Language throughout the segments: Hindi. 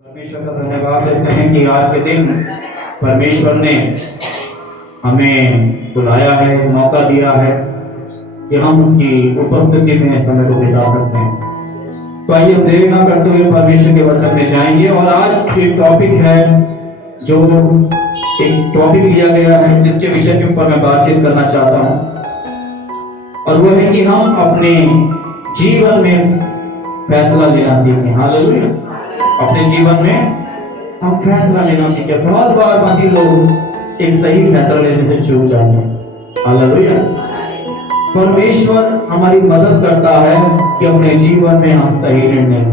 परमेश्वर का धन्यवाद देते हैं कि आज के दिन परमेश्वर ने हमें बुलाया है, मौका दिया है कि हम उसकी उपस्थिति में समय को बिता सकते हैं। तो आइए देर न करते हुए परमेश्वर के वचन में जाएंगे। और आज एक टॉपिक है, जो एक टॉपिक लिया गया है जिसके विषय के ऊपर मैं बातचीत करना चाहता हूँ, और वो है कि हम अपने जीवन में फैसला लेना सीखें। हालेलुया। अपने जीवन में हम फैसला लेना सीखें। बहुत बार मसीह लोग एक सही फैसला लेने से चूक जाते हैं। हालेलुया। परमेश्वर हमारी मदद करता है कि अपने जीवन में हम सही निर्णय लें।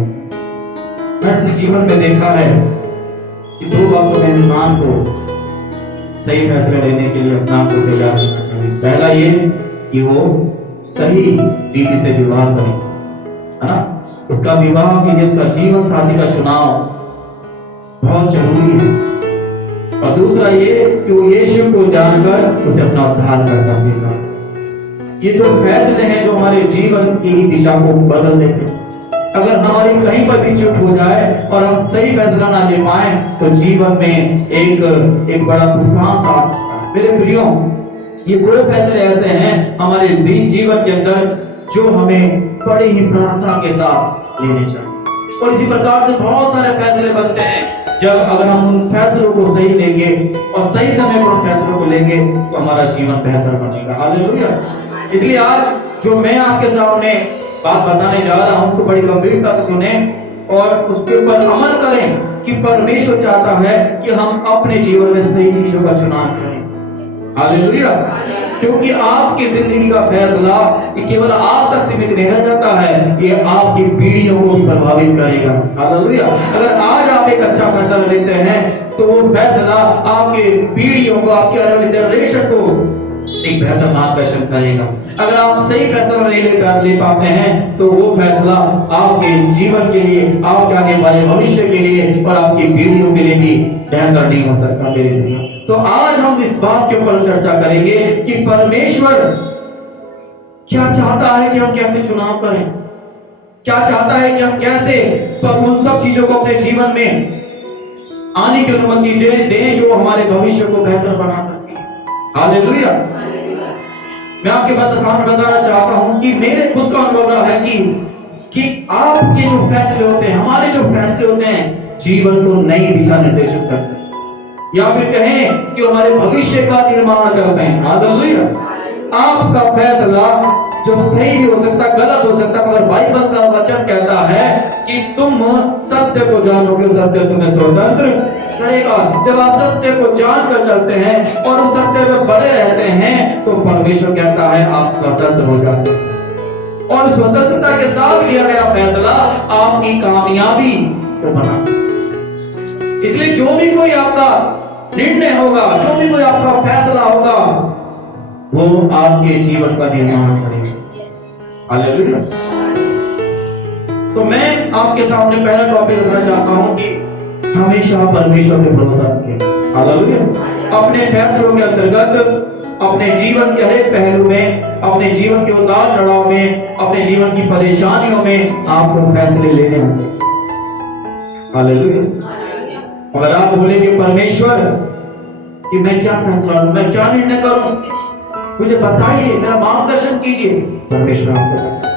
मैं अपने जीवन में देखा है कि दो बातों में इंसान को सही फैसला लेने के लिए अपना को तैयार करना चाहिए। पहला ये कि वो सही रीति से विवाह करें, है ना। उसका विवाह के लिए उसका जीवन साथी का चुनाव बहुत जरूरी है। और दूसरा ये कि वो यीशु को जानकर उसे अपना उद्धार करना सीखा। ये दो फैसले हैं जो हमारे जीवन की दिशा को बदल देते हैं। अगर हमारी कहीं पर भी चूक हो जाए और हम सही फैसला ना ले पाए तो जीवन में एक बड़ा तूफान सा आ सकता है। मेरे प्रियो, ये बुरे फैसले ऐसे हैं हमारे जीवन के अंदर जो हमें बड़ी ही प्रार्थना के साथ लेने चाहिए। और इसी प्रकार से बहुत सारे फैसले बनते हैं जब अगर हम उन फैसलों को सही लेंगे और सही समय पर उन फैसलों को लेंगे तो हमारा जीवन बेहतर बनेगा। हालेलुया। इसलिए आज जो मैं आपके सामने बात बताने जा रहा हूं उसको बड़ी गंभीरता से सुने और उसके ऊपर अमल करें कि परमेश्वर चाहता है कि हम अपने जीवन में सही चीजों का चुनाव करें। हालेलुया। क्योंकि आपकी जिंदगी का फैसला ये केवल आप तक सीमित नहीं रह जाता है, ये आपकी पीढ़ियों को भी प्रभावित करेगा। हालेलुया। अगर आज आप एक अच्छा फैसला लेते हैं तो वो फैसला आपके पीढ़ियों को, आपके अगले जनरेशन को एक बेहतर मार्गदर्शन करेगा। अगर आप सही फैसला नहीं ले पाते हैं तो वो फैसला आपके जीवन के लिए, आपके आने वाले भविष्य के लिए और आपकी पीढ़ियों के लिए भी बेहतर नहीं हो सकता। मेरे लिए तो आज हम इस बात के ऊपर चर्चा करेंगे कि परमेश्वर क्या चाहता है कि हम कैसे चुनाव करें, क्या चाहता है कि हम कैसे उन सब चीजों को अपने जीवन में आने की अनुमति दें जो हमारे भविष्य को बेहतर बना सकती है। हालेलुया। मैं आपके सामने बताना चाहता हूं कि मेरे खुद का अनुभव रहा है कि आपके जो फैसले होते हैं, हमारे जो फैसले होते हैं, जीवन को नई दिशा निर्देशित करते हैं, या फिर कहें कि हमारे भविष्य का निर्माण करते हैं। हालेलुया। आपका फैसला जो सही भी हो सकता, गलत हो सकता, मगर बाइबल का वचन कहता है कि तुम सत्य को जानोगे, सत्य तुम्हें स्वतंत्र करेगा। जब आप सत्य को जानकर चलते हैं और उस सत्य में बड़े रहते हैं तो परमेश्वर कहता है आप स्वतंत्र हो जाते हैं। और स्वतंत्रता के साथ लिया गया फैसला आपकी कामयाबी को बनाता। इसलिए जो भी कोई आपका निर्णय होगा, जो भी कोई आपका फैसला होगा, वो आपके जीवन का निर्माण करेगा। हालेलुया। तो मैं आपके सामने पहला टॉपिक रखना चाहता हूं कि हमेशा परमेश्वर पे भरोसा रखें। हालेलुया। अपने फैसलों के अंतर्गत अपने जीवन के हर एक पहलू में, अपने जीवन के उतार चढ़ाव में, अपने जीवन की परेशानियों में आपको फैसले लेने होंगे। हालेलुया। अगर आप बोलेंगे परमेश्वर कि मैं क्या फैसला लूं, मैं क्या निर्णय करूं, मुझे बताइए, मेरा मार्गदर्शन कीजिए, परमेश्वर आपको बताएगा।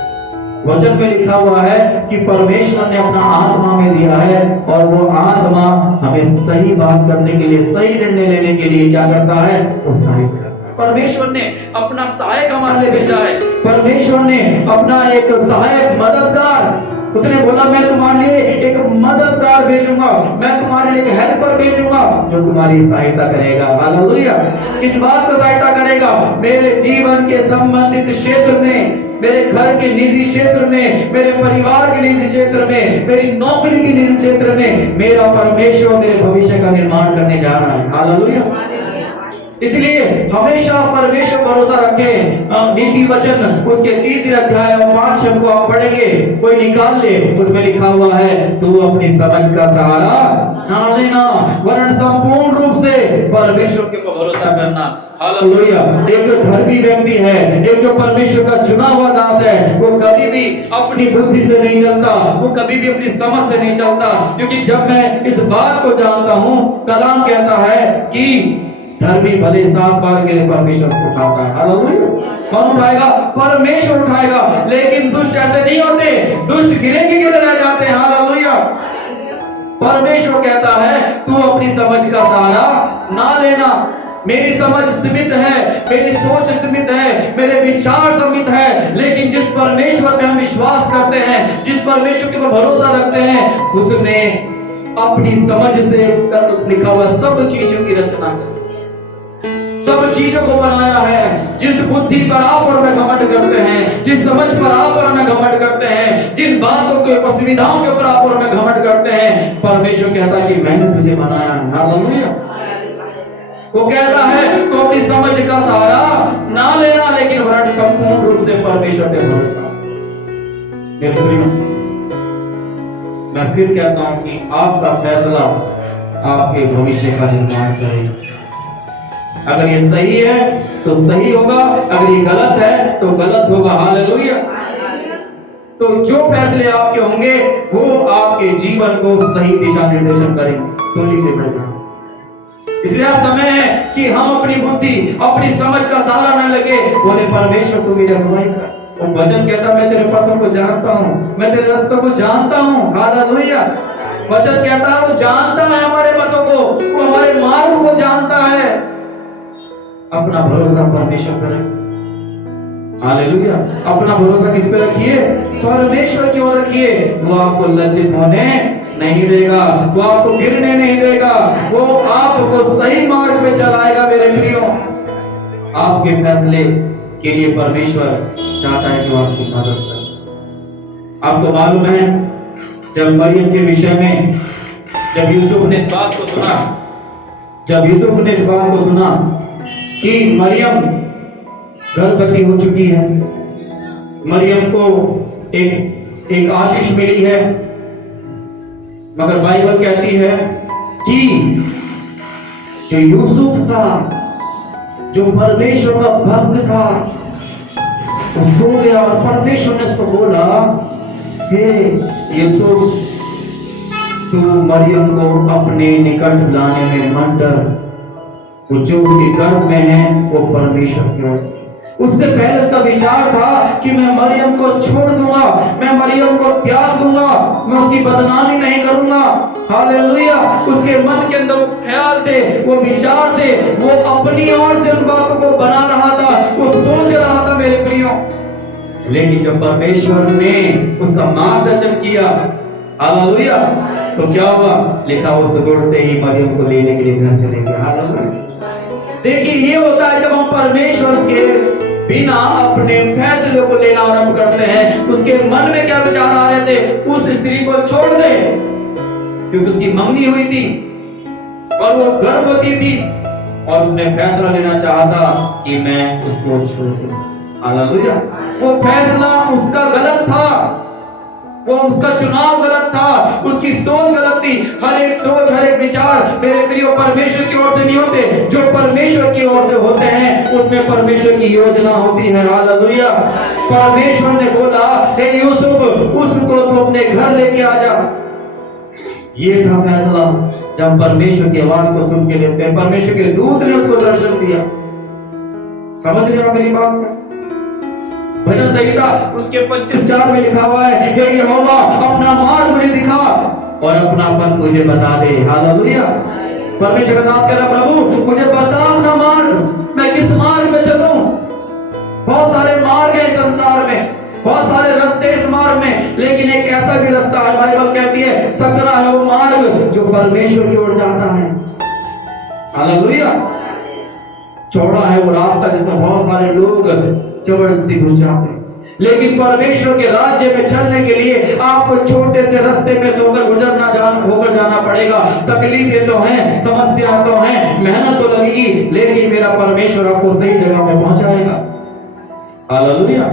वचन में लिखा हुआ है कि परमेश्वर ने अपना आत्मा में दिया है और वो आत्मा हमें सही बात करने के लिए, सही निर्णय लेने के लिए क्या करता है, उत्साहित करता है। परमेश्वर ने अपना सहायक हमारे लिए भेजा है। परमेश्वर ने अपना एक सहायक, मददगार, उसने बोला मैं तुम्हारे लिए एक मददगार भेजूंगा, मैं तुम्हारे लिए एक हेल्पर भेजूंगा जो तुम्हारी सहायता करेगा। हालेलुया। इस बात को सहायता करेगा मेरे जीवन के संबंधित क्षेत्र में, मेरे घर के निजी क्षेत्र में, मेरे परिवार के निजी क्षेत्र में, मेरी नौकरी के निजी क्षेत्र में मेरा परमेश्वर मेरे भविष्य का निर्माण करने जा रहा है। हालेलुया। इसलिए हमेशा परमेश्वर पर भरोसा रखें। नीति वचन उसके 3 अध्याय और 5 शब्द को आप पढ़ेंगे, कोई निकाल ले, उसमें लिखा हुआ है तू अपनी समझ का सहारा ना लेना, वरन संपूर्ण रूप से परमेश्वर के ऊपर भरोसा करना। हालेलुया। एक जो धर्मी व्यक्ति है, एक जो परमेश्वर का चुना हुआ दास है, वो कभी भी अपनी बुद्धि से नहीं चलता, वो कभी भी अपनी समझ से नहीं चलता, क्योंकि जब मैं इस बात को जानता हूं, कलाम कहता है कि धर्मी भले 7 बार गिरे परमेश्वर उठाता है। हालेलुया। कौन उठाएगा? परमेश्वर उठाएगा। लेकिन दुष्ट ऐसे नहीं होते, दुष्ट गिरे के गिरे रह जाते हैं। हालेलुया। परमेश्वर कहता है तू अपनी समझ का सहारा ना लेना। मेरी समझ सीमित है, मेरी सोच सीमित है, मेरे विचार सीमित है, लेकिन जिस परमेश्वर पे हम विश्वास करते हैं, जिस परमेश्वर के ऊपर भरोसा रखते हैं, उसने अपनी समझ से लिखा हुआ सब चीजों की रचना की, सब चीजों को बनाया है। जिस बुद्धि पर आप और मैं घमंड करते हैं, जिस समझ पर आप और मैं घमंड करते हैं, जिन बातों के ऊपर, सुविधाओं के ऊपर आप और मैं घमंड करते हैं, परमेश्वर कहता है कि मैंने तुझे बनाया है। हालेलुया। वो कहता है तो अपनी समझ का सहारा ना लेना, लेकिन वरन संपूर्ण रूप से परमेश्वर पे भरोसा। मेरे प्रियो, मैं फिर कहता हूं कि आपका फैसला आपके भविष्य का निर्माण करेगा। अगर ये सही है तो सही होगा, अगर ये गलत है तो गलत होगा। हालेलुया। तो जो फैसले आपके होंगे वो आपके जीवन को सही दिशा निर्देशन करेंगे। सुन लीजिए मेरे ध्यान से। इसलिए समय है कि हम अपनी बुद्धि, अपनी समझ का सहारा न लगे, बोले परमेश्वर तू मेरी अगुवाई कर। वो वचन कहता मैं तेरे पथों को जानता हूं, मैं तेरे रास्तों को जानता हूं। हालेलुया। वचन कहता है वो जानता है हमारे पथों को, वो हमारे मार्ग को जानता है। अपना भरोसा परमेश्वर पर रखिए। हालेलुया। अपना भरोसा किस पे रखिए? परमेश्वर की ओर रखिए। वो आपको लज्जित होने नहीं देगा, वो आपको गिरने नहीं देगा, वो आपको सही मार्ग पे चलाएगा। मेरे प्रियो, आपके फैसले के लिए परमेश्वर चाहता है कि वो आपकी मदद करे। आपको मालूम है जब मरियम के विषय में, जब यूसुफ ने इस बात को सुना, कि मरियम गर्भवती हो चुकी है, मरियम को एक आशीष मिली है, मगर बाइबल कहती है कि जो यूसुफ था, जो परमेश्वर का भक्त था, वो सो गया और परमेश्वर ने उसको बोला, हे यूसुफ, तू मरियम को अपने निकट लाने में मत डर, वो जो उसके गर्भ में है वो परमेश्वर की ओर से। उससे पहले उसका विचार था कि मैं मरियम को छोड़ दूंगा, मैं मरियम को त्याग दूंगा, मैं उसकी बदनामी नहीं करूंगा। हालेलुया। उसके मन के अंदर वो ख्याल थे, वो विचार थे, वो अपनी ओर से उन बातों को बना रहा था, वो सोच रहा था। मेरे प्रियो, लेकिन जब परमेश्वर ने उसका मार्गदर्शन किया, हालेलुया, तो क्या हुआ? लिखा वो सुबह ही मरियम को लेने के लिए घर चले गए। हालेलुया। देखिए, ये होता है जब हम परमेश्वर के बिना अपने फैसलों को लेना आरंभ करते हैं। उसके मन में क्या विचार आ रहे थे? उस स्त्री को छोड़ दे, क्योंकि उसकी मंगनी हुई थी और वो गर्भवती थी, और उसने फैसला लेना चाहा था कि मैं उसको छोड़ दूं। हालेलुया। वो फैसला उसका गलत था, वो उसका चुनाव गलत था, उसकी सोच गलत थी। हर एक सोच, हर एक विचार मेरे प्रियो परमेश्वर की ओर से नहीं होते। जो परमेश्वर की ओर से होते हैं उसमें परमेश्वर की योजना होती है। हालेलुया। परमेश्वर ने बोला, हे यूसुफ, उसको तो अपने घर लेके आ जा। ये था फैसला। जब परमेश्वर की आवाज को सुन के लेते, परमेश्वर के दूत ने उसको दर्शन दिया। समझ रहे हो मेरी बात? भजन संहिता उसके 25:4 में लिखा हुआ है, हे यहोवा, अपना मार्ग मुझे दिखा और अपना पथ मुझे बता दे। हालेलुया। परमेश्वर का दास कह रहा, प्रभु मुझे बता अपना मार्ग, मैं किस मार्ग में चलूं? बहुत सारे मार्ग है संसार में, बहुत सारे रास्ते इस मार्ग में, लेकिन एक ऐसा भी रास्ता है, बाइबल कहती है, सकरा है वो मार्ग जो परमेश्वर की ओर जाता है। हालेलुया। चौड़ा है वो रास्ता जिसमें बहुत सारे लोग जबरदस्ती घुस जाते हैं, लेकिन परमेश्वर के राज्य में चलने के लिए आपको छोटे से रास्ते में से होकर होकर जाना पड़ेगा। तकलीफें तो हैं, समस्या तो हैं, मेहनत तो लगेगी, लेकिन मेरा परमेश्वर आपको सही जगह में पहुंचाएगा। हालेलुया।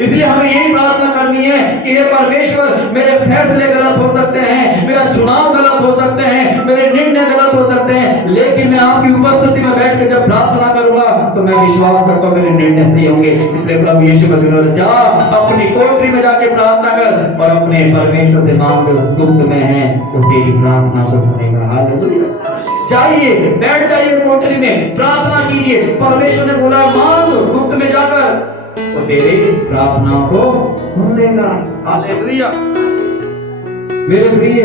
इसलिए हमें यही प्रार्थना करनी है कि हे परमेश्वर, मेरे फैसले गलत हो सकते हैं, मेरा चुनाव गलत हो सकते हैं, मेरे निर्णय गलत हो सकते हैं, लेकिन मैं आपकी उपस्थिति में बैठ के जब प्रार्थना करूंगा तो मैं विश्वास करता हूं मेरे निर्णय सही होंगे। इसलिए प्रभु यीशु मसीह ने जा अपनी कोठरी में जाके प्रार्थना कर और अपने परमेश्वर से मांग जो गुप्त में है वो तेरी प्रार्थना को सुनेगा। हालेलुया। जाइए, बैठ जाइए कोठरी में, प्रार्थना कीजिए। परमेश्वर ने बोला मांग गुप्त में जाकर, तो तेरे प्रार्थना को सुन लेगा। हालेलुया। मेरे प्रिय,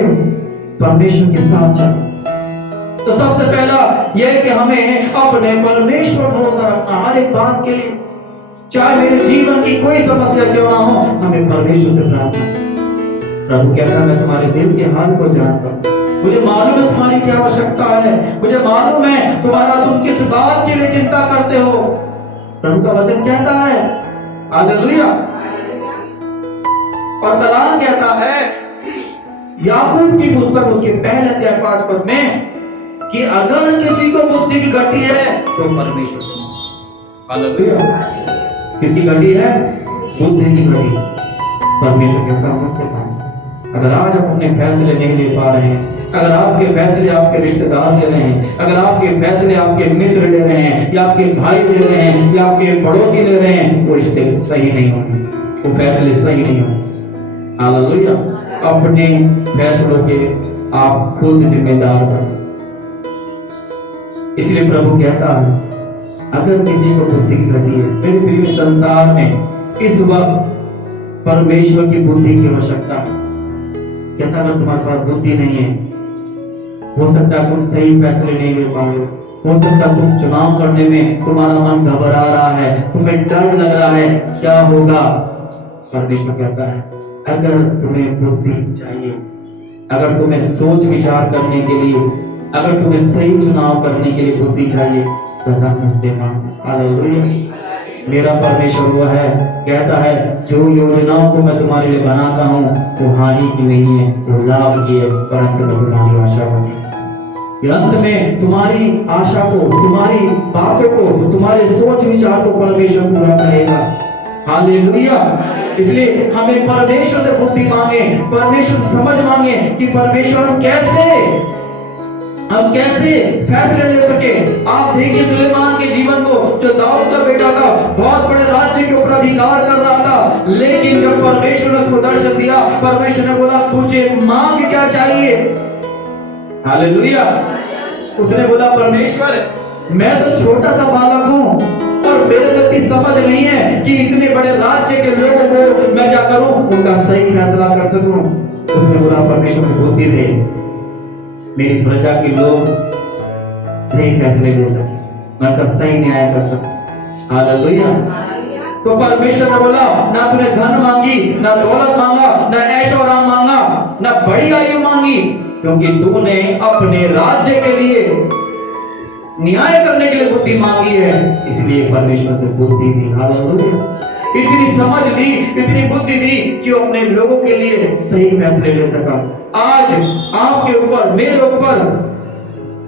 परमेश्वर के साथ चलो। तो सबसे पहला यह कि हमें अपने परमेश्वर भरोसा रखना हर एक बात के लिए। चाहे मेरे जीवन की कोई समस्या क्यों ना हो, हमें परमेश्वर से प्रार्थना। प्रभु कहता है मैं तुम्हारे दिल के हाल को जानता हूं, मुझे मालूम है तुम्हारी क्या आवश्यकता है, मुझे मालूम है तुम किस बात के लिए चिंता करते हो। प्रभु का वचन कहता है। हालेलुया। और कलाम कहता है याकूब की पुस्तक उसके पहले अध्याय 5 पद में कि अगर किसी को बुद्धि की घटी है तो परमेश्वर से। हालेलुया। किसकी घटी है? बुद्धि की घटी। परमेश्वर कहता है मुझसे मांगो। अगर आज आप अपने फैसले नहीं ले पा रहे हैं, अगर आपके फैसले आपके रिश्तेदार ले रहे हैं, अगर आपके फैसले आपके मित्र ले रहे हैं या आपके भाई ले रहे हैं या आपके पड़ोसी ले रहे हैं, वो रिश्ते सही नहीं होंगे, वो फैसले सही नहीं होंगे। हालेलुया। अपने फैसलों के आप खुद जिम्मेदार बनो। इसलिए प्रभु कहता है अगर किसी को बुद्धि की घटी है, मेरे प्रिय, संसार में इस वक्त परमेश्वर की बुद्धि की आवश्यकता है। कहता अगर तुम्हारे पास बुद्धि नहीं है, हो सकता है तुम सही फैसले नहीं ले पाओगे, हो सकता है तुम चुनाव करने में तुम्हारा मन घबरा रहा है, तुम्हें डर लग रहा है, क्या होगा। परमेश्वर कहता है अगर तुम्हें बुद्धि चाहिए, अगर तुम्हें सोच विचार करने के लिए, अगर तुम्हें सही चुनाव करने के लिए बुद्धि चाहिए, तो मुझसे मांगो। हालेलुया। मेरा परमेश्वर वो है, कहता है जो योजनाओं को मैं तुम्हारे लिए बनाता हूँ वो हानि की नहीं है, वो लाभ की है, परंतु मैं तुम्हारी आशा बनी। अंत में तुम्हारी आशा को, तुम्हारी बातों को, तुम्हारे सोच विचार को परमेश्वर पूरा करेगा। हालेलुया। इसलिए हमें परमेश्वर से बुद्धि मांगे, परमेश्वर से समझ मांगे कि परमेश्वर हम कैसे फैसले ले सके। आप देखिए सुलेमान के जीवन को, जो दाऊद का बेटा था, बहुत बड़े राज्य के ऊपर अधिकार कर रहा था, लेकिन जब परमेश्वर ने उसको दर्शन दिया, परमेश्वर ने बोला तुझे मांग क्या चाहिए। हालेलुया। उसने बोला परमेश्वर मैं तो छोटा सा बालक हूँ और मेरे को इतनी समझ नहीं है कि इतने बड़े राज्य के लोगों को मैं क्या करूं, उनका सही फैसला कर सकूं। उसने बोला परमेश्वर को बुद्धि दे, मेरी प्रजा के लोग सही फैसले ले सके, मैं उनका सही न्याय कर सकूं। हालेलुया। तो परमेश्वर ने बोला ना तूने धन मांगी, ना दौलत मांगा, ना ऐशो आराम मांगा, ना बड़ी आयु मांगी, क्योंकि तूने अपने राज्य के लिए न्याय करने के लिए बुद्धि मांगी है, इसलिए परमेश्वर से बुद्धि दी। हालेलुया। इतनी समझ दी, इतनी बुद्धि दी कि वो अपने लोगों के लिए सही फैसले ले सका। आज आपके ऊपर, मेरे ऊपर,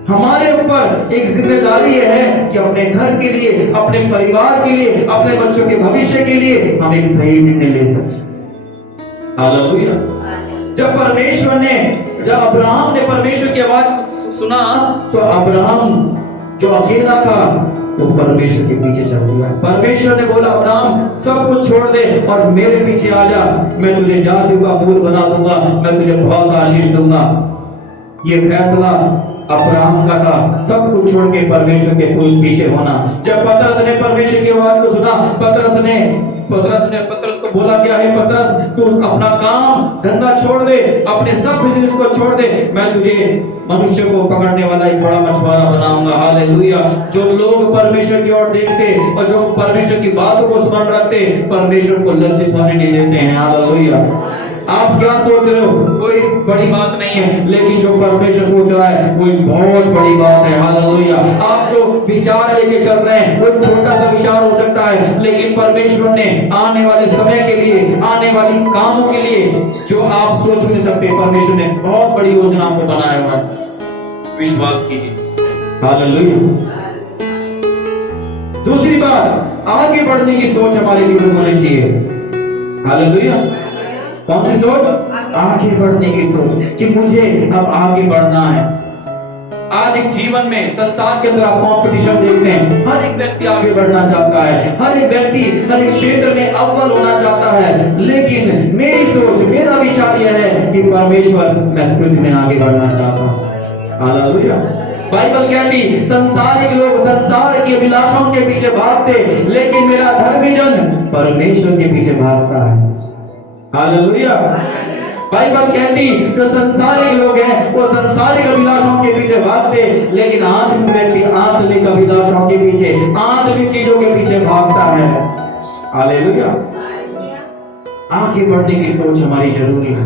हमारे ऊपर एक जिम्मेदारी है कि अपने घर के लिए, अपने परिवार के लिए, अपने बच्चों के भविष्य के लिए हम एक सही निर्णय ले सकते। हालेलुया। जब अब्राहम ने परमेश्वर की आवाज को सुना, तो अब्राहम जो अकेला था वो परमेश्वर के पीछे चल दिया। परमेश्वर ने बोला अब्राहम सब कुछ छोड़ दे और मेरे पीछे आ जा, मैं तुझे जातियों का मूल बना दूंगा, मैं तुझे बहुत आशीष दूंगा। ये फैसला अब्राहम का था, सब कुछ छोड़ के परमेश्वर के पीछे होना। जब पतरस ने परमेश्वर की आवाज को सुना, पतरस ने पतरस को बोला क्या है पतरस, तू अपना काम धंधा छोड़ दे, अपने सब बिजनेस को छोड़ दे, मैं तुझे मनुष्य को पकड़ने वाला एक बड़ा मछुआरा बनाऊंगा। हालेलुया। जो लोग परमेश्वर की ओर देखते और जो परमेश्वर की बातों को स्मरण रखते, परमेश्वर को लज्जित होने नहीं देते हैं। हालेलुया। आप क्या सोच रहे हो कोई बड़ी बात नहीं है, लेकिन जो परमेश्वर सोच रहा है कोई बहुत बड़ी बात है। हालेलुया। आप जो विचार लेके चल रहे हैं वो छोटा सा विचार हो सकता है, लेकिन परमेश्वर ने आने वाले समय के लिए, आने वाली कामों के लिए जो आप सोच नहीं सकते, परमेश्वर ने बहुत बड़ी योजना आपको बनाया हुआ है। विश्वास कीजिए। हालेलुया। दूसरी बात, आगे बढ़ने की सोच हमारे जीवन में होनी चाहिए। हालेलुया। कौन सी सोच? आगे बढ़ने की सोच, कि मुझे अब आगे बढ़ना है। आज एक जीवन में, संसार के अंदर आप कंपटीशन देखते हैं, हर एक व्यक्ति आगे बढ़ना चाहता है, हर एक व्यक्ति हर एक क्षेत्र में अव्वल होना चाहता है। लेकिन मेरी सोच, मेरा विचार यह है कि परमेश्वर, मैं तुझ में आगे बढ़ना चाहता हूँ। हालेलुया। बाइबल कहती, संसारिक लोग संसार की अभिलाषाओं के पीछे भागते, लेकिन मेरा धर्मी जन परमेश्वर के पीछे भागता है। हालेलुया। बाइबल कहती, जो संसारिक लोग हैं वो संसारिक अभिलाषाओं के पीछे भागते, लेकिन आत्मिक व्यक्ति आत्मिक अभिलाषाओं के पीछे, आत्मिक चीजों के पीछे भागता है। हालेलुया। आगे बढ़ने की सोच हमारी जरूरी है।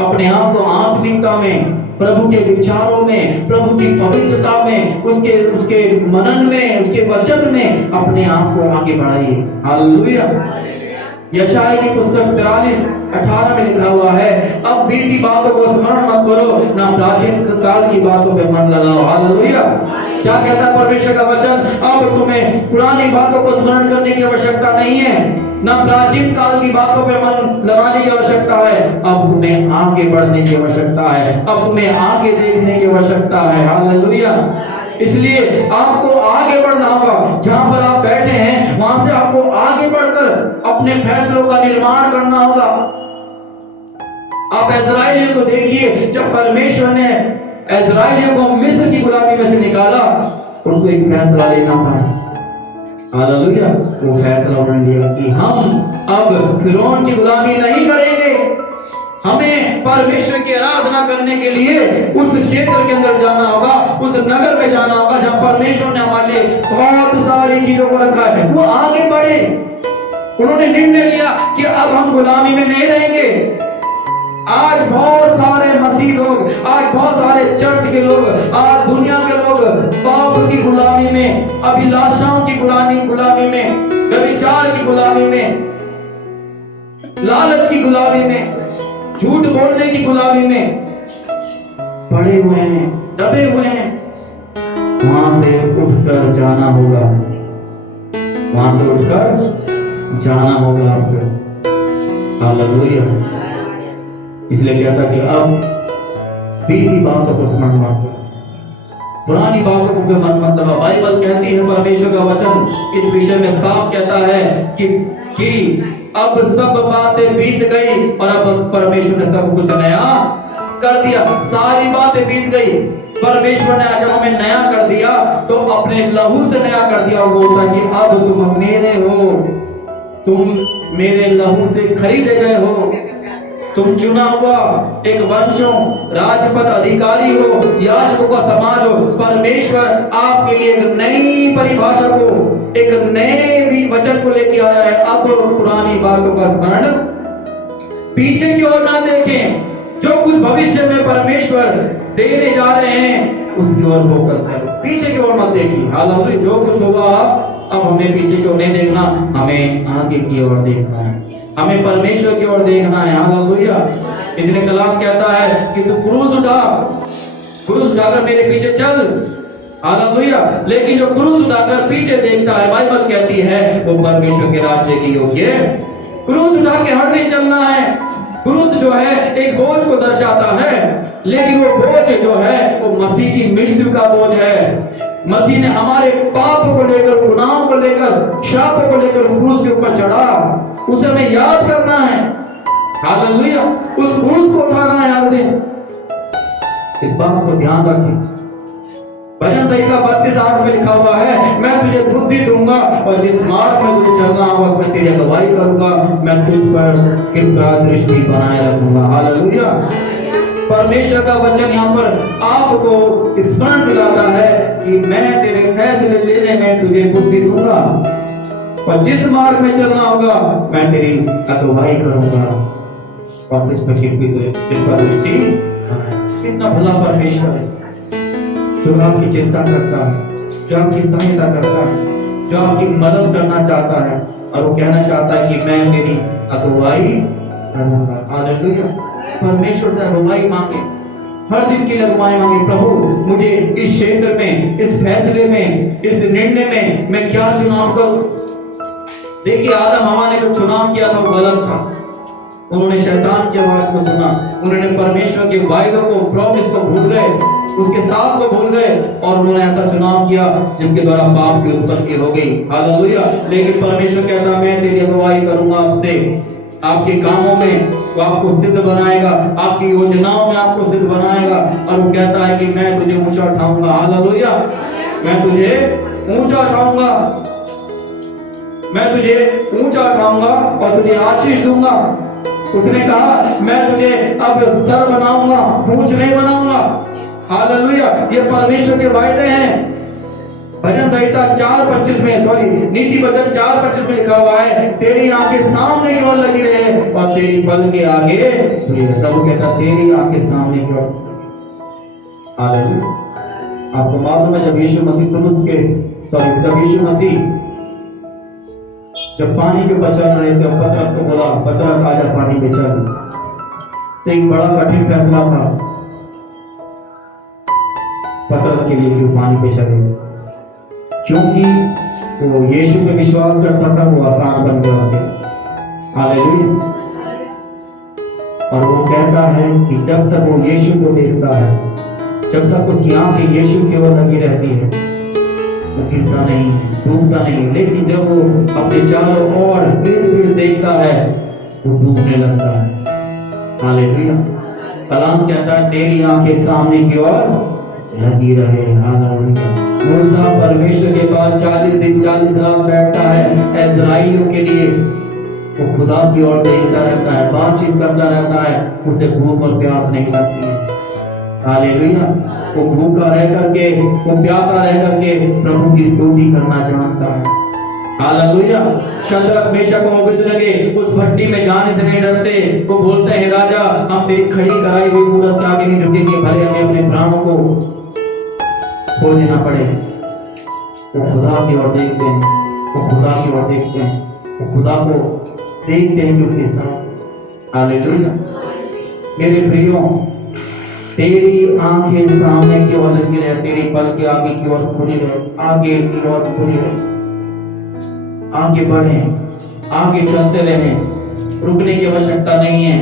अपने आप को आत्मिकता में, प्रभु के विचारों में, प्रभु की पवित्रता में, उसके मनन में, उसके वचन में अपने आप को आगे बढ़ाइए। हालेलुया। यशायाह की पुस्तक 43:18 में लिखा हुआ है, अब बीती बातों को स्मरण मत करो, ना प्राचीन काल की बातों पे मन लगाओ। हालेलुया। क्या कहता है परमेश्वर का वचन? अब तुम्हें पुरानी बातों को स्मरण करने की आवश्यकता नहीं है, ना प्राचीन काल की बातों पे मन लगाने की आवश्यकता है। अब तुम्हें आगे बढ़ने की आवश्यकता है, अब तुम्हें आगे देखने की आवश्यकता है। हालेलुया। इसलिए आपको आगे बढ़ना होगा। जहां पर आप बैठे हैं वहां से आपको आगे बढ़कर अपने फैसलों का निर्माण करना होगा। आप इस्राएलियों को देखिए, जब परमेश्वर ने इस्राएलियों को मिस्र की गुलामी में से निकाला, उनको एक फैसला लेना था। हालेलुया। वो फैसला उन्होंने लिया कि हम अब फिरौन की गुलामी नहीं करेंगे, हमें परमेश्वर की आराधना करने के लिए उस क्षेत्र के अंदर जाना होगा, उस नगर में जाना होगा जहां परमेश्वर ने हमारे लिए बहुत सारी चीजों को रखा है। वो आगे बढ़े, उन्होंने निर्णय लिया कि अब हम गुलामी में नहीं रहेंगे। आज बहुत सारे मसीह लोग, आज बहुत सारे चर्च के लोग, आज दुनिया के लोग पाप की गुलामी में, अभिलाषाओं की गुलामी में, व्यभिचार की गुलामी में, लालच की गुलामी में, झूठ बोलने की गुलामी में पड़े हुए हैं, दबे हुए हैं। वहां से उठकर जाना होगा, वहां से उठकर जाना होगा आपको। हालेलुया। इसलिए कहता कि अब बीती बातों को स्मरण मत करो, पुरानी बातों को मन मत लगाओ। बाइबल कहती है, परमेश्वर का वचन इस विषय में साफ कहता है कि अब सब बातें बीत गई और अब परमेश्वर ने सब कुछ नया कर दिया। सारी बातें बीत गई, परमेश्वर ने जब हमें नया कर दिया तो अपने लहू से नया कर दिया। वो बोलता कि अब तुम मेरे हो, तुम मेरे लहू से खरीदे गए हो, तुम चुना हुआ एक वंश हो, राजपद अधिकारी हो, याजकों का समाज हो। परमेश्वर आपके लिए एक नई परिभाषा को, एक नए भी वचन को लेके आया है। अब पुरानी बातों का स्मरण, पीछे की ओर ना देखें, जो कुछ भविष्य में परमेश्वर देने जा रहे हैं उसकी ओर फोकस करो, पीछे की ओर मत देखिए। हालांकि जो कुछ होगा अब हमें पीछे की ओर नहीं देखना, हमें आगे की ओर देखना है, हमें परमेश्वर की ओर देखना है। हालेलुया। इसलिए कलाम कहता है कि तू क्रूस उठाकर मेरे पीछे चल। हालेलुया। लेकिन जो क्रूस उठाकर पीछे देखता है, बाइबल कहती है वो परमेश्वर के राज्य की योग्य। क्रूस उठा के हर दिन चलना है। क्रूस जो है एक बोझ को दर्शाता है, लेकिन वो बोझ जो है वो मसीह की मृत्यु का बोझ है। मसीह ने हमारे पाप को लेकर, गुनाहों को लेकर, श्राप को लेकर क्रूस के ऊपर चढ़ा, उसे हमें याद करना है। हालेलुया। उस क्रूस को उठाना है हर दिन। इस बात को ध्यान रखें। भजन संहिता 32:8 में लिखा हुआ है, मैं तुझे बुद्धि दूंगा और जिस मार्ग में तुझे चलना होगा उसमें तेरी अगुवाई करूंगा, मैं तुझ पर कृपा दृष्टि बनाए रखूंगा। हालेलुया। परमेश्वर का वचन यहाँ पर आपको स्मरण दिलाता है कि मैं तेरे फैसले लेने में तुझे बुद्धि दूंगा और जिस मार्ग में चलना होगा मैं तेरी अगुवाई करूंगा। और इस पर कृपा दृष्टि बनाए। कितना भला परमेश्वर है, जो आपकी चिंता करता है, जो आपकी सहायता करता है, जो आपकी मदद करना चाहता है, और वो कहना चाहता है कि मैं तेरी अगुवाई करूंगा। हालेलुया। परमेश्वर से अगुवाई मांगे, हर दिन की अगुवाई मांगे। प्रभु मुझे इस क्षेत्र में, इस फैसले में, इस निर्णय में मैं क्या चुनाव करूं। देखिए आदम हवा ने जो चुनाव किया था वो गलत था। उन्होंने शैतान की आवाज को सुना, उन्होंने परमेश्वर के वायदों को, प्रॉमिस को भूल गए, उसके साथ को भूल गए, और उन्होंने ऐसा चुनाव किया जिसके द्वारा पाप की उत्पत्ति हो गई। हालेलुया। लेकिन परमेश्वर कहता है मैं तेरी अगुवाई करूंगा आपसे, आपके कामों में वो आपको सिद्ध बनाएगा, आपकी योजनाओं में आपको सिद्ध बनाएगा। और वो कहता है कि मैं तुझे ऊंचा उठाऊंगा। हालेलुया। मैं तुझे ऊंचा उठाऊंगा, मैं तुझे ऊंचा उठाऊंगा और तुझे आशीष दूंगा। उसने कहा मैं तुझे अब सर बनाऊंगा, पूंछ नहीं बनाऊंगा। हालेलुया। ये परमेश्वर के वायदे हैं। भजन संहिता 4:25 में, नीति वचन 4:25 में लिखा हुआ है, तेरी आंखें सामने की ओर लगी रहे और तेरी बल के आगे। प्रभु कहता तेरी आंखें सामने की ओर। हालेलुया। आपको मालूम है जब यीशु मसीह जब पानी के ऊपर चल रहे थे, पतरस को बोला पतरस आजा पानी पे चल। तो एक बड़ा कठिन फैसला था पतरस के लिए कि वो पानी पे चले, क्योंकि वो यीशु पे विश्वास करता था, वो आसान बन गया। हालेलुया। और वो कहता है कि जब तक वो यीशु को देखता है, जब तक उसकी आंखें यीशु की ओर लगी रहती है, वो गिरता नहीं, डूबता नहीं। लेकिन जब वो अपने चारों ओर इर्द-गिर्द देखता है, वो डूबने लगता है। हालेलुया। कलाम कहता है तेरी आंखें सामने की ओर लगी रहे। हालेलुया। मूसा परमेश्वर के पास 40 दिन 40 रात बैठता है इस्राएलियों के लिए। वो खुदा की ओर देखता रहता है, बातचीत करता रहता है, उसे भूख और प्यास नहीं लगती है। हालेलुया। वो भूखा रह करके, वो प्यासा रह करके प्रभु की स्तुति करना जानता है। हालेलुया। शद्रक मेशक और अबेदनगो उस भट्टी में जाने से नहीं डरते। वो बोलते हैं राजा हम तेरी खड़ी कराई हुई मूरत के आगे नहीं झुकेंगे, भले हमें अपने प्राणों को खो देना पड़े। वो खुदा की ओर देखते हैं, वो खुदा की ओर देखते हैं, वो खुदा को देखते हैं जो के साथ। हालेलुया। मेरे प्रियो, तेरी आंखें सामने की ओर लगी रहे, तेरी पल के आगे की ओर खुली रहे, आगे की ओर खुली रहे। आगे बढ़े, आगे चलते रहे, रुकने की आवश्यकता नहीं है।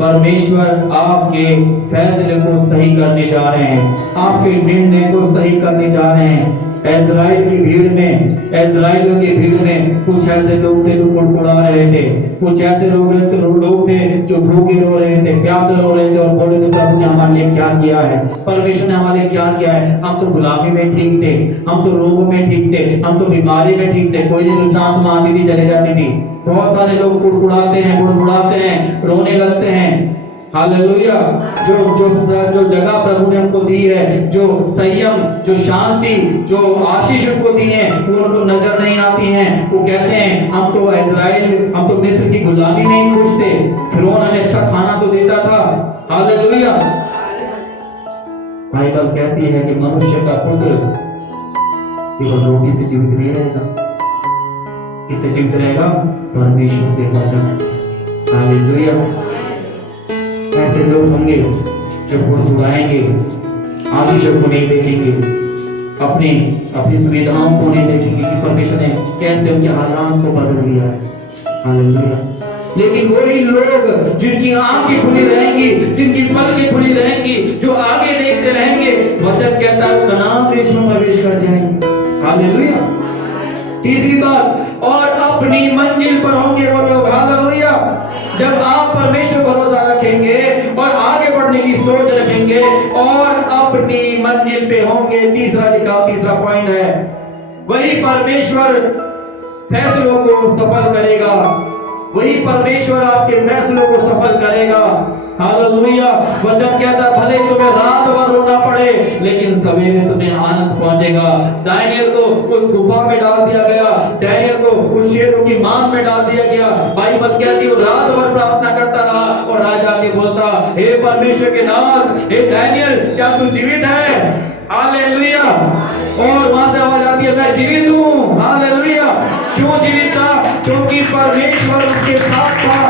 परमेश्वर आपके फैसले को सही करने जा रहे हैं, आपके निर्णय को सही करने जा रहे हैं। इस्राएल की भीड़ में, इस्राएलियों की भीड़ में कुछ ऐसे लोग थे जो कुड़कुड़ा रहे थे, कुछ ऐसे लोग थे जो भूखे रो रहे थे, प्यासे रो रहे थे और बोले थे प्रभु ने हमारे लिए क्या किया है, परमेश्वर ने हमारे लिए क्या किया है। हम तो गुलामी में ठीक थे, हम तो रोगों में ठीक थे, हम तो बीमारी में ठीक थे, कोई दुष्ट आत्मा आती थी चले जाती थी। बहुत सारे लोग कुड़कुड़ाते हैं, गुड़गुड़ाते हैं, रोने लगते हैं। हालेलुया। जो जगह प्रभु ने उनको दी है, जो संयम, जो शांति, जो आशीष उनको दी है, वो उनको नजर नहीं आती हैं। वो कहते हैं हम तो इजराइल, हम तो मिस्र की गुलामी में ही खुश थे, फिरौन हमें अच्छा खाना तो देता था। हालेलुया। बाइबल कहती है कि मनुष्य का पुत्र केवल रोटी से जीवित नहीं रहेगा, किससे जीवित रहेगा? परमेश्वर के वचन से। हालेलुया। ऐसे लोग होंगे जो गुड़गुड़ाएंगे, आशीषों को नहीं देखेंगे, अपनी सुविधाओं को नहीं देखेंगे कि परमेश्वर ने कैसे उनके हालात को बदल दिया है। हालेलुया। लेकिन वही लोग जिनकी आंखें खुली रहेंगी, जिनकी पलकें खुली रहेंगी, जो आगे देखते रहेंगे, वचन कहता है कनान देश में प्रवेश कर जाएंगे। हालेलुया। तीसरी बात, और अपनी मंजिल पर होंगे वो लोग। हालेलुया। जब आप परमेश्वर भरोसा रखेंगे और आगे बढ़ने की सोच रखेंगे और अपनी मंजिल पे होंगे, तीसरा पॉइंट है, वही परमेश्वर फैसलों को सफल करेगा, वही परमेश्वर आपके फैसलों को सफल करेगा। हालेलुया। वचन कहता भले तुम्हें रात भर रोना पड़े लेकिन सवेरे तुम्हें आनंद पहुंचेगा। दानियल को उस गुफा में डाल दिया गया, दानियल को उस शेरों की मांग में डाल दिया गया। बाइबल कहती है वो रात भर प्रार्थना करता रहा और जाके बोलता, हे परमेश्वर के दास, हे डैनियल, क्या तू जीवित है? हालेलुया। और वहां से आवाज आती है, मैं जीवित हूँ। हालेलुया। क्यों जीवित था? क्योंकि परमेश्वर उसके साथ था।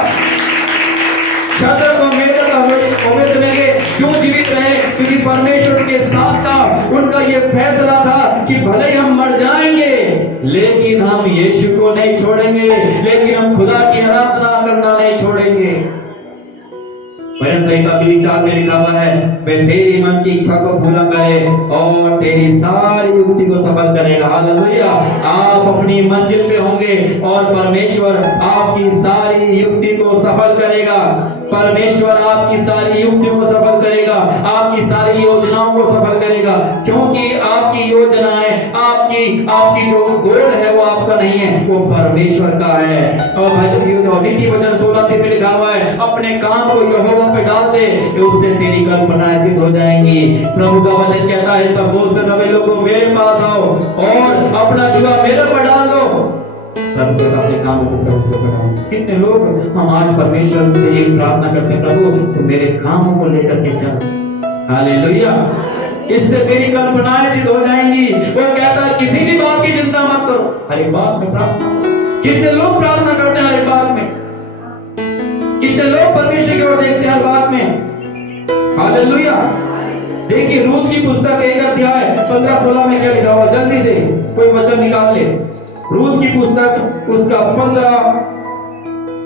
शद्रक और मेशक और अबेदनगो क्यों जीवित रहे? क्योंकि परमेश्वर के साथ था। उनका ये फैसला था कि भले हम मर जाएंगे लेकिन हम यीशु को नहीं छोड़ेंगे, लेकिन हम खुदा की आराधना करना नहीं छोड़ेंगे। भजन संहिता 4 में लिखा हुआ है, वे तेरी मन की इच्छा को पूरा करे और तेरी सारी युक्ति को सफल करेगा। हालेलुया। आप अपनी मंजिल पे होंगे और परमेश्वर आपकी सारी युक्ति को सफल करेगा। परमेश्वर आपकी सारी युक्ति को सफल करेगा, आपकी सारी योजनाओं को सफल करेगा, क्योंकि आपकी योजनाएं, आपकी जो गोल है वो आपका नहीं है, वो परमेश्वर का है। और नीति वचन 16 से लिखा हुआ है, अपने काम को यहोवा पे डाल दे, उससे तेरी कल्पनाएं सिद्ध हो जाएंगी। प्रभु का वचन कहता है, सब बोझ से नवे लोगों मेरे पास आओ और अपना जुआ मेरे पर डाल दो। प्रभु कहता अपने कामों को प्रभु को बढ़ाओ। कितने लोग हम आज परमेश्वर से ये प्रार्थना करते हैं, प्रभु तो मेरे कामों को लेकर के चल। हालेलुया। इससे मेरी कल्पनाएं सिद्ध हो जाएंगी। वो कहता है किसी भी बात की चिंता मत करो, हर एक बात में प्रार्थना। कितने लोग प्रार्थना करते हैं हर एक बात में, कितने लोग परमेश्वर की ओर देखते हैं हर बात में। हालेलुया। देखिए रूत की पुस्तक 1 अध्याय 15-16 में क्या लिखा हुआ, जल्दी से कोई वचन निकाल ले। रूत की पुस्तक उसका 15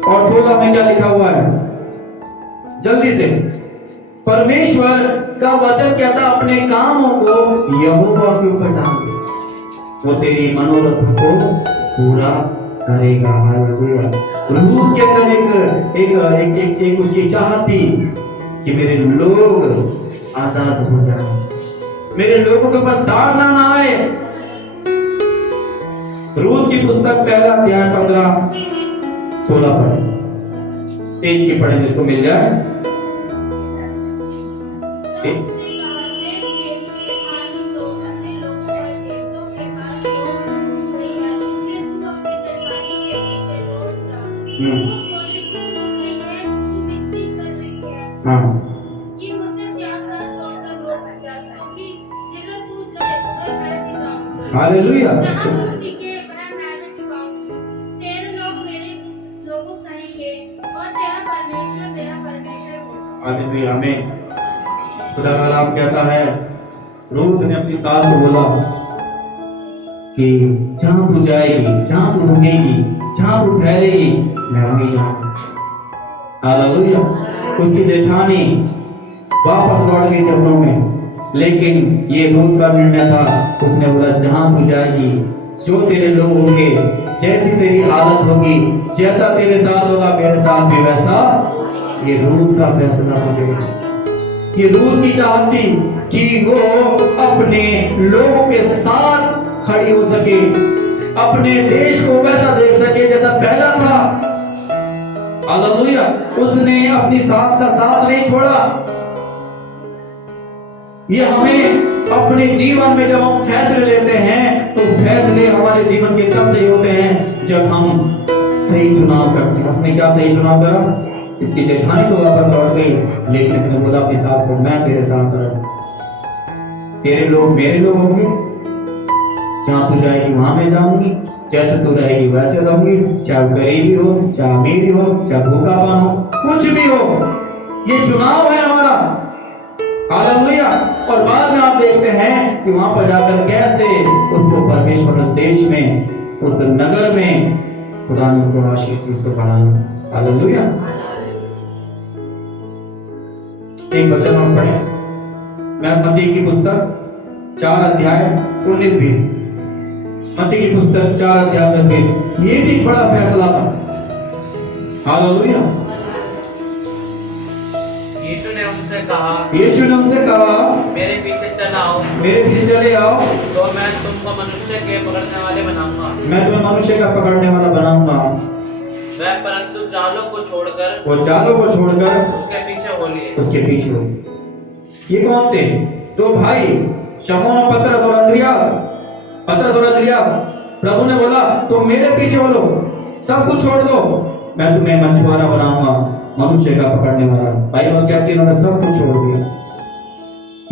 और 16 में क्या लिखा हुआ है, जल्दी से। परमेश्वर का वचन कहता अपने कामों को यहोवा के ऊपर डाल दे, वो तेरी मनोरथ को पूरा करेगा। हालेलुया। रूत के अंदर एक उसकी चाहत थी कि मेरे लोग आजाद हो जाए, मेरे लोगों के ऊपर ताड़ना ना आए। रूत की पुस्तक 1 अध्याय 15-16 पढ़े, तेज की पढ़े जिसको मिल जाए। हालेलुया। हालेलुया। हमें खुदा का कलाम कहता है, रूत ने अपनी सास को बोला कि जहां तू जाएगी, जहां तू रुकेगी, जहां तू ठहरेगी, मैं वहीं जाऊंगा। हालेलुया। उसकी जेठानी वापस लौट गई अपनों में, लेकिन ये रूत का निर्णय था। उसने बोला जहां तू जाएगी, जो तेरे लोग होंगे, जैसी तेरी हालत होगी, जैसा तेरे साथ होगा मेरे साथ भी वैसा। ये रूत का फैसला हो गया। ये रूत की चाहत थी कि वो अपने लोगों के साथ खड़ी हो सके, अपने देश को वैसा देख सके जैसा पहला था। हालेलुया। उसने अपनी सास का साथ नहीं छोड़ा। ये हमें अपने जीवन में जब हम फैसले लेते हैं तो फैसले हमारे जीवन के तब सही होते हैं जब हम सही चुनाव करते हैं। उसने क्या सही चुनाव करा? इसकी जेठानी तो वापस लौट गई, लेकिन इसने बोला अपनी सास को, मैं तेरे साथ रहूं, तेरे लोग मेरे लोग होंगे, जहां तू जाएगी वहां मैं जाऊंगी, जैसे तू रहेगी वैसे रहूंगी, चाहे गरीबी हो, चाहे अमीरी हो, चाहे भूखापन हो, कुछ भी हो। ये चुनाव है हमारा। हालेलुया। और बाद में आप देखते हैं कि वहां पर जाकर कैसे उसको परमेश्वर उस देश में, उस नगर में खुदा ने उसको आशीष दी, उसको बढ़ाया। हालेलुया। एक वचन और पढ़े, मैं मत्ती की पुस्तक 4 अध्याय 19-20। मत्ती की पुस्तक 4 अध्याय 19। ये भी बड़ा फैसला था। हालेलुया। यीशु ने उनसे कहा, मेरे पीछे चलाओ, मेरे पीछे चले आओ, तो मैं तुमको मनुष्य के पकड़ने वाले बनाऊंगा। मैं तुम्हें मनुष्य का पकड़ने वाला बनाऊंगा। वह परंतु जालों को छोड़कर, उसके पीछे हो। ये कौन थे? 2 भाई, शमौन और पतरस और अंद्रियास। प्रभु ने बोला तुम मेरे पीछे हो लो, सब कुछ छोड़ दो, मैं तुम्हें मछुआरा बनाऊंगा। मनुष्य का पकड़ने वाला। बाइबल कहती है उन्होंने सब कुछ छोड़ दिया।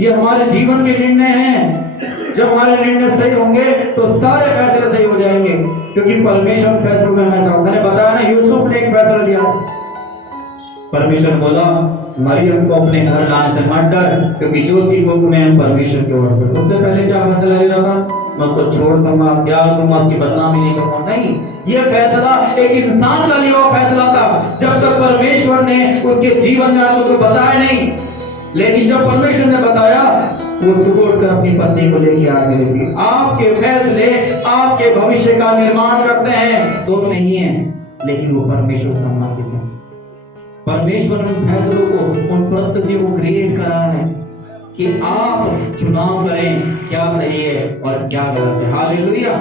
ये हमारे जीवन के निर्णय हैं। जब हमारे निर्णय सही होंगे तो सारे फैसले सही हो जाएंगे, क्योंकि परमेश्वर फैसलों में हमेशा, मैंने बताया ना, यूसुफ ने एक फैसला लिया। परमेश्वर बोला मरियम को अपने घर लाने से मत डर, क्योंकि जो उसकी कोख में है परमेश्वर की ओर से। उससे पहले क्या फैसला ले रहा था? मैं उसको छोड़ दूंगा, क्या दूंगा, उसकी बदनामी नहीं करूंगा। नहीं, ये फैसला एक इंसान का लिया हुआ फैसला था। जब तक परमेश्वर ने उसके जीवन में उसको बताया नहीं, लेकिन जब परमेश्वर ने बताया, वो सुबह उठकर अपनी पत्नी को लेके आगे निकली। आपके फैसले आपके भविष्य का निर्माण करते हैं, तो नहीं है, लेकिन वो परमेश्वर सम्मानित है। परमेश्वर ने उन फैसलों को, उन परिस्थितियों को क्रिएट करा है कि आप चुनाव करें क्या सही है और क्या गलत है। हालेलुया।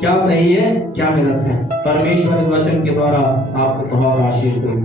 क्या सही है क्या गलत है, परमेश्वर इस वचन के द्वारा आपको बहुत आशीष दे।